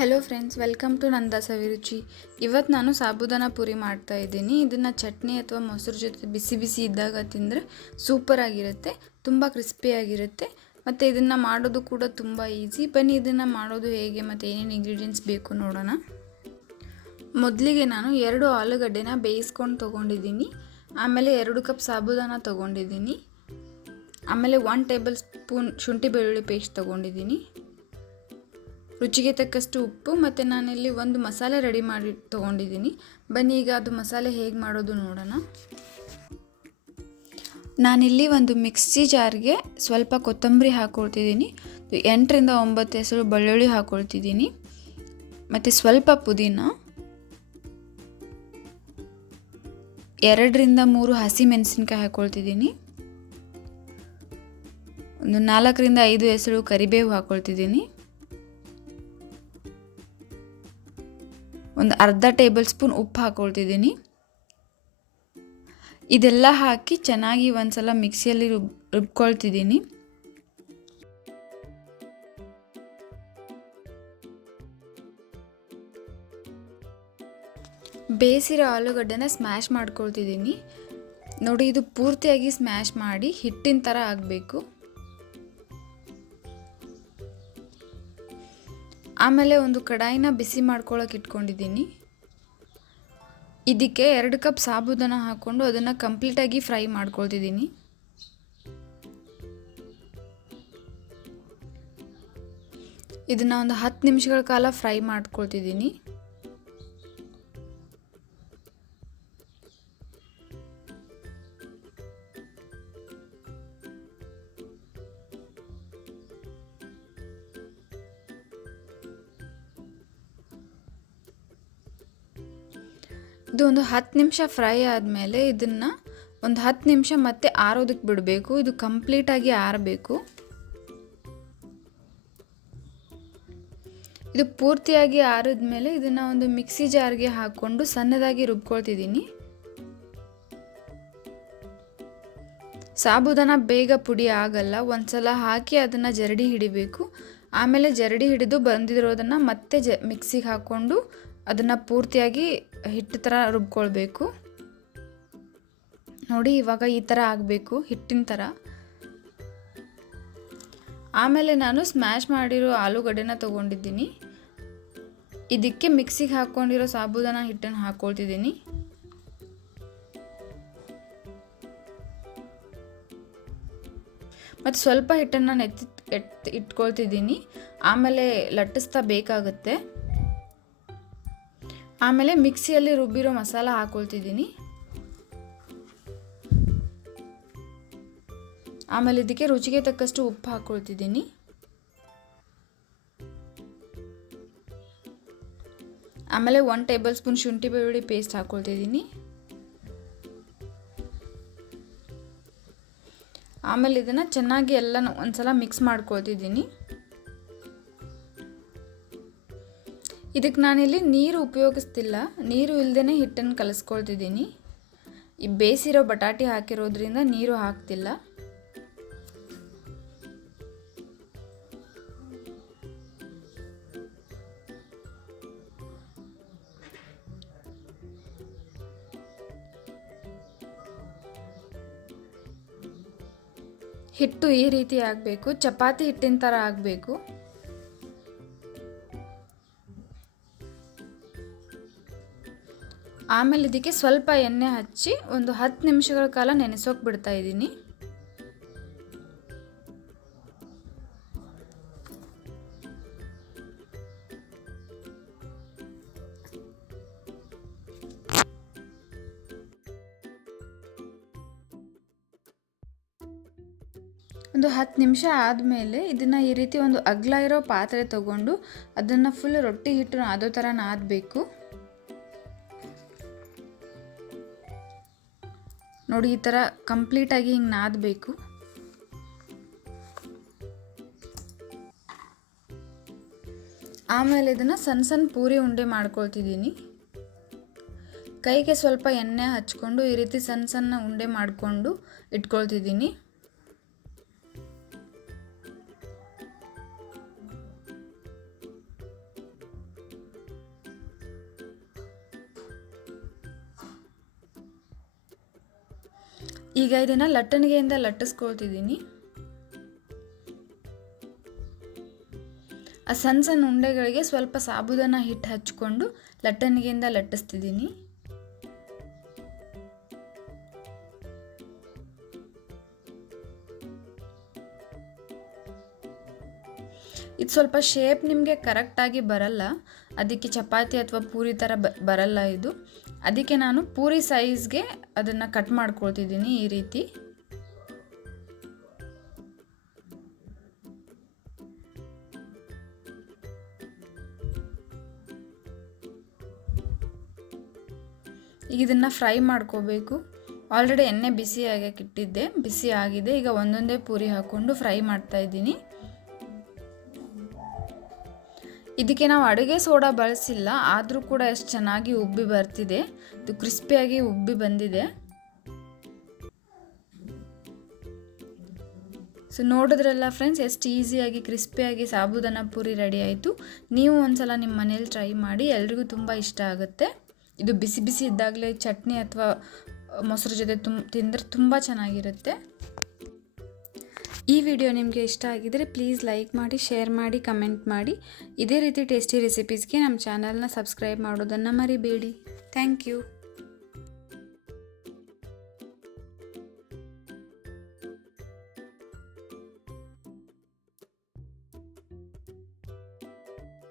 Hello friends, welcome to ನಂದಾ ಸವಿರುಚಿ. ಇವತ್ತು ನಾನು ಸಾಬುದಾನ ಪೂರಿ ಮಾಡ್ತಾ ಇದ್ದೀನಿ. ಇದನ್ನು ಚಟ್ನಿ ಅಥವಾ ಮೊಸರು ಜೊತೆ ಬಿಸಿ ಬಿಸಿ ಇದ್ದಾಗ ತಿಂದರೆ ಸೂಪರಾಗಿರುತ್ತೆ, ತುಂಬ ಕ್ರಿಸ್ಪಿಯಾಗಿರುತ್ತೆ. ಮತ್ತು ಇದನ್ನು ಮಾಡೋದು ಕೂಡ ತುಂಬ ಈಸಿ. ಬನ್ನಿ ಇದನ್ನು ಮಾಡೋದು ಹೇಗೆ ಮತ್ತು ಏನೇನು ಇಂಗ್ರೀಡಿಯೆಂಟ್ಸ್ ಬೇಕು ನೋಡೋಣ. ಮೊದಲಿಗೆ ನಾನು 2 ಆಲೂಗಡ್ಡೆನ ಬೇಯಿಸ್ಕೊಂಡು ತೊಗೊಂಡಿದ್ದೀನಿ. ಆಮೇಲೆ 2 ಕಪ್ ಸಾಬುದಾನ ತೊಗೊಂಡಿದ್ದೀನಿ. ಆಮೇಲೆ 1 ಟೇಬಲ್ ಸ್ಪೂನ್ ಶುಂಠಿ ಬೆಳ್ಳುಳ್ಳಿ ಪೇಸ್ಟ್ ತೊಗೊಂಡಿದ್ದೀನಿ. ರುಚಿಗೆ ತಕ್ಕಷ್ಟು ಉಪ್ಪು ಮತ್ತು ನಾನಿಲ್ಲಿ ಒಂದು ಮಸಾಲೆ ರೆಡಿ ಮಾಡಿ ತೊಗೊಂಡಿದ್ದೀನಿ. ಬನ್ನಿ ಈಗ ಅದು ಮಸಾಲೆ ಹೇಗೆ ಮಾಡೋದು ನೋಡೋಣ. ನಾನಿಲ್ಲಿ ಒಂದು ಮಿಕ್ಸಿ ಜಾರ್ಗೆ ಸ್ವಲ್ಪ ಕೊತ್ತಂಬರಿ ಹಾಕ್ಕೊಳ್ತಿದ್ದೀನಿ. 8 ರಿಂದ 9 ಹೆಸರು ಬೆಳ್ಳುಳ್ಳಿ ಹಾಕ್ಕೊಳ್ತಿದ್ದೀನಿ. ಮತ್ತು ಸ್ವಲ್ಪ ಪುದೀನ, 2 ರಿಂದ 3 ಹಸಿ ಮೆಣಸಿನ್ಕಾಯಿ ಹಾಕ್ಕೊಳ್ತಿದ್ದೀನಿ. ಒಂದು 4 ರಿಂದ 5 ಹೆಸರು ಕರಿಬೇವು ಹಾಕ್ಕೊಳ್ತಿದ್ದೀನಿ. ಒಂದು ಅರ್ಧ ಟೇಬಲ್ ಸ್ಪೂನ್ ಉಪ್ಪು ಹಾಕ್ಕೊಳ್ತಿದ್ದೀನಿ. ಇದೆಲ್ಲ ಹಾಕಿ ಚೆನ್ನಾಗಿ ಒಂದ್ಸಲ ಮಿಕ್ಸಿಯಲ್ಲಿ ರುಬ್ಕೊಳ್ತಿದ್ದೀನಿ. ಬೇಯಿಸಿರೋ ಆಲೂಗಡ್ಡೆನ ಸ್ಮ್ಯಾಶ್ ಮಾಡ್ಕೊಳ್ತಿದ್ದೀನಿ. ನೋಡಿ, ಇದು ಪೂರ್ತಿಯಾಗಿ ಸ್ಮ್ಯಾಶ್ ಮಾಡಿ ಹಿಟ್ಟಿನ ಥರ ಆಗಬೇಕು. ಆಮೇಲೆ ಒಂದು ಕಡಾಯಿನ ಬಿಸಿ ಮಾಡ್ಕೊಳ್ಳೋಕೆ ಇಟ್ಕೊಂಡಿದ್ದೀನಿ. ಇದಕ್ಕೆ 2 ಕಪ್ ಸಾಬುದಾನ ಹಾಕ್ಕೊಂಡು ಅದನ್ನು ಕಂಪ್ಲೀಟಾಗಿ ಫ್ರೈ ಮಾಡ್ಕೊಳ್ತಿದ್ದೀನಿ. ಇದನ್ನು ಒಂದು 10 ನಿಮಿಷಗಳ ಕಾಲ ಫ್ರೈ ಮಾಡ್ಕೊಳ್ತಿದ್ದೀನಿ. ಇದು ಒಂದು 10 ನಿಮಿಷ ಫ್ರೈ ಆದಮೇಲೆ ಇದನ್ನು ಒಂದು 10 ನಿಮಿಷ ಮತ್ತೆ ಆರೋದಕ್ಕೆ ಬಿಡಬೇಕು. ಇದು ಕಂಪ್ಲೀಟಾಗಿ ಆರಬೇಕು. ಇದು ಪೂರ್ತಿಯಾಗಿ ಆರಿದ್ಮೇಲೆ ಇದನ್ನು ಒಂದು ಮಿಕ್ಸಿ ಜಾರ್ಗೆ ಹಾಕ್ಕೊಂಡು ಸಣ್ಣದಾಗಿ ರುಬ್ಕೊಳ್ತಿದ್ದೀನಿ. ಸಾಬುದಾನ ಬೇಗ ಪುಡಿ ಆಗಲ್ಲ. ಒಂದ್ಸಲ ಹಾಕಿ ಅದನ್ನು ಜರಡಿ ಹಿಡಿಬೇಕು. ಆಮೇಲೆ ಜರಡಿ ಹಿಡಿದು ಬಂದಿರೋದನ್ನು ಮತ್ತೆ ಮಿಕ್ಸಿಗೆ ಹಾಕ್ಕೊಂಡು ಅದನ್ನು ಪೂರ್ತಿಯಾಗಿ ಹಿಟ್ಟು ಥರ ರುಬ್ಕೊಳ್ಬೇಕು. ನೋಡಿ, ಇವಾಗ ಈ ಥರ ಆಗಬೇಕು, ಹಿಟ್ಟಿನ ಥರ. ಆಮೇಲೆ ನಾನು ಸ್ಮ್ಯಾಶ್ ಮಾಡಿರೋ ಆಲೂಗಡ್ಡೆನ ತೊಗೊಂಡಿದ್ದೀನಿ. ಇದಕ್ಕೆ ಮಿಕ್ಸಿಗೆ ಹಾಕ್ಕೊಂಡಿರೋ ಸಾಬುದಾನ ಹಿಟ್ಟನ್ನು ಹಾಕ್ಕೊಳ್ತಿದ್ದೀನಿ. ಮತ್ತು ಸ್ವಲ್ಪ ಹಿಟ್ಟನ್ನು ಇಟ್ಕೊಳ್ತಿದ್ದೀನಿ. ಆಮೇಲೆ ಲಟ್ಟಿಸ್ತಾ ಬೇಕಾಗುತ್ತೆ. ಆಮೇಲೆ ಮಿಕ್ಸಿಯಲ್ಲಿ ರುಬ್ಬಿರೋ ಮಸಾಲ ಹಾಕ್ಕೊಳ್ತಿದ್ದೀನಿ. ಆಮೇಲೆ ಇದಕ್ಕೆ ರುಚಿಗೆ ತಕ್ಕಷ್ಟು ಉಪ್ಪು ಹಾಕ್ಕೊಳ್ತಿದ್ದೀನಿ. ಆಮೇಲೆ 1 ಟೇಬಲ್ ಸ್ಪೂನ್ ಶುಂಠಿ ಬೆಳ್ಳುಳ್ಳಿ ಪೇಸ್ಟ್ ಹಾಕ್ಕೊಳ್ತಿದ್ದೀನಿ. ಆಮೇಲೆ ಇದನ್ನು ಚೆನ್ನಾಗಿ ಎಲ್ಲ ಒಂದ್ಸಲ ಮಿಕ್ಸ್ ಮಾಡ್ಕೊಳ್ತಿದ್ದೀನಿ. ಇದಕ್ಕೆ ನಾನಿಲ್ಲಿ ನೀರು ಉಪಯೋಗಿಸ್ತಿಲ್ಲ. ನೀರು ಇಲ್ಲದೇ ಹಿಟ್ಟನ್ನು ಕಲಿಸ್ಕೊಳ್ತಿದ್ದೀನಿ. ಈ ಬೇಯಿಸಿರೋ ಬಟಾಟೆ ಹಾಕಿರೋದ್ರಿಂದ ನೀರು ಹಾಕ್ತಿಲ್ಲ. ಹಿಟ್ಟು ಈ ರೀತಿ ಆಗಬೇಕು, ಚಪಾತಿ ಹಿಟ್ಟಿನ ಥರ ಆಗಬೇಕು. ಆಮೇಲೆ ಇದಕ್ಕೆ ಸ್ವಲ್ಪ ಎಣ್ಣೆ ಹಚ್ಚಿ ಒಂದು 10 ನಿಮಿಷಗಳ ಕಾಲ ನೆನೆಸೋಕೆ ಬಿಡ್ತಾ ಇದ್ದೀನಿ. ಒಂದು 10 ನಿಮಿಷ ಆದಮೇಲೆ ಇದನ್ನು ಈ ರೀತಿ ಒಂದು ಅಗಲ ಇರೋ ಪಾತ್ರೆ ತಗೊಂಡು ಅದನ್ನು ಫುಲ್ ರೊಟ್ಟಿ ಹಿಟ್ಟು ನಾದೋ ಥರ ನಾದಬೇಕು. ನೋಡಿ, ಈ ಥರ ಕಂಪ್ಲೀಟಾಗಿ ಹಿಂಗೆ ನಾದಬೇಕು. ಆಮೇಲೆ ಇದನ್ನು ಸಣ್ಣ ಸಣ್ಣ ಪೂರಿ ಉಂಡೆ ಮಾಡ್ಕೊಳ್ತಿದ್ದೀನಿ. ಕೈಗೆ ಸ್ವಲ್ಪ ಎಣ್ಣೆ ಹಚ್ಕೊಂಡು ಈ ರೀತಿ ಸಣ್ಣ ಸಣ್ಣ ಉಂಡೆ ಮಾಡಿಕೊಂಡು ಇಟ್ಕೊಳ್ತಿದ್ದೀನಿ. ಈಗ ಇದನ್ನು ಲಟ್ಟಣಿಗೆಯಿಂದ ಲಟ್ಟಿಸ್ಕೊಳ್ತಿದ್ದೀನಿ. ಆ ಸಣ್ಣ ಸಣ್ಣ ಉಂಡೆಗಳಿಗೆ ಸ್ವಲ್ಪ ಸಾಬೂದಾನ ಹಿಟ್ಟು ಹಚ್ಕೊಂಡು ಲಟ್ಟಣಿಗೆಯಿಂದ ಲಟ್ಟಿಸ್ತಿದ್ದೀನಿ. ಇದು ಸ್ವಲ್ಪ ಶೇಪ್ ನಿಮಗೆ ಕರೆಕ್ಟಾಗಿ ಬರಲ್ಲ, ಅದಕ್ಕೆ ಚಪಾತಿ ಅಥವಾ ಪೂರಿ ಥರ ಬರಲ್ಲ ಇದು. ಅದಕ್ಕೆ ನಾನು ಪೂರಿ ಸೈಜ್ಗೆ ಅದನ್ನು ಕಟ್ ಮಾಡ್ಕೊಳ್ತಿದ್ದೀನಿ ಈ ರೀತಿ. ಈಗ ಇದನ್ನು ಫ್ರೈ ಮಾಡ್ಕೋಬೇಕು. ಆಲ್ರೆಡಿ ಎಣ್ಣೆ ಬಿಸಿ ಆಗಕ್ಕೆ ಇಟ್ಟಿದ್ದೆ, ಬಿಸಿ ಆಗಿದೆ. ಈಗ ಒಂದೊಂದೇ ಪೂರಿ ಹಾಕ್ಕೊಂಡು ಫ್ರೈ ಮಾಡ್ತಾಯಿದ್ದೀನಿ. ಇದಕ್ಕೆ ನಾವು ಅಡುಗೆ ಸೋಡಾ ಬಳಸಿಲ್ಲ, ಆದರೂ ಕೂಡ ಎಷ್ಟು ಚೆನ್ನಾಗಿ ಉಬ್ಬಿ ಬರ್ತಿದೆ. ಇದು ಕ್ರಿಸ್ಪಿಯಾಗಿ ಉಬ್ಬಿ ಬಂದಿದೆ. ಸೊ ನೋಡಿದ್ರಲ್ಲ ಫ್ರೆಂಡ್ಸ್, ಎಷ್ಟು ಈಸಿಯಾಗಿ ಕ್ರಿಸ್ಪಿಯಾಗಿ ಸಾಬೂದಾನ ಪೂರಿ ರೆಡಿ ಆಯಿತು. ನೀವು ಒಂದ್ಸಲ ನಿಮ್ಮ ಮನೇಲಿ ಟ್ರೈ ಮಾಡಿ, ಎಲ್ರಿಗೂ ತುಂಬ ಇಷ್ಟ ಆಗುತ್ತೆ. ಇದು ಬಿಸಿ ಬಿಸಿ ಇದ್ದಾಗಲೇ ಚಟ್ನಿ ಅಥವಾ ಮೊಸರು ಜೊತೆ ತಿಂದರೆ ತುಂಬ ಚೆನ್ನಾಗಿರುತ್ತೆ. ಈ ವಿಡಿಯೋ ನಿಮಗೆ ಇಷ್ಟ ಆಗಿದರೆ ಪ್ಲೀಸ್ ಲೈಕ್ ಮಾಡಿ, ಶೇರ್ ಮಾಡಿ, ಕಮೆಂಟ್ ಮಾಡಿ. ಇದೇ ರೀತಿ ಟೇಸ್ಟಿ ರೆಸಿಪೀಸ್ಗೆ ನಮ್ಮ ಚಾನಲ್ನ ಸಬ್ಸ್ಕ್ರೈಬ್ ಮಾಡೋದನ್ನು ಮರಿಬೇಡಿ. Thank you.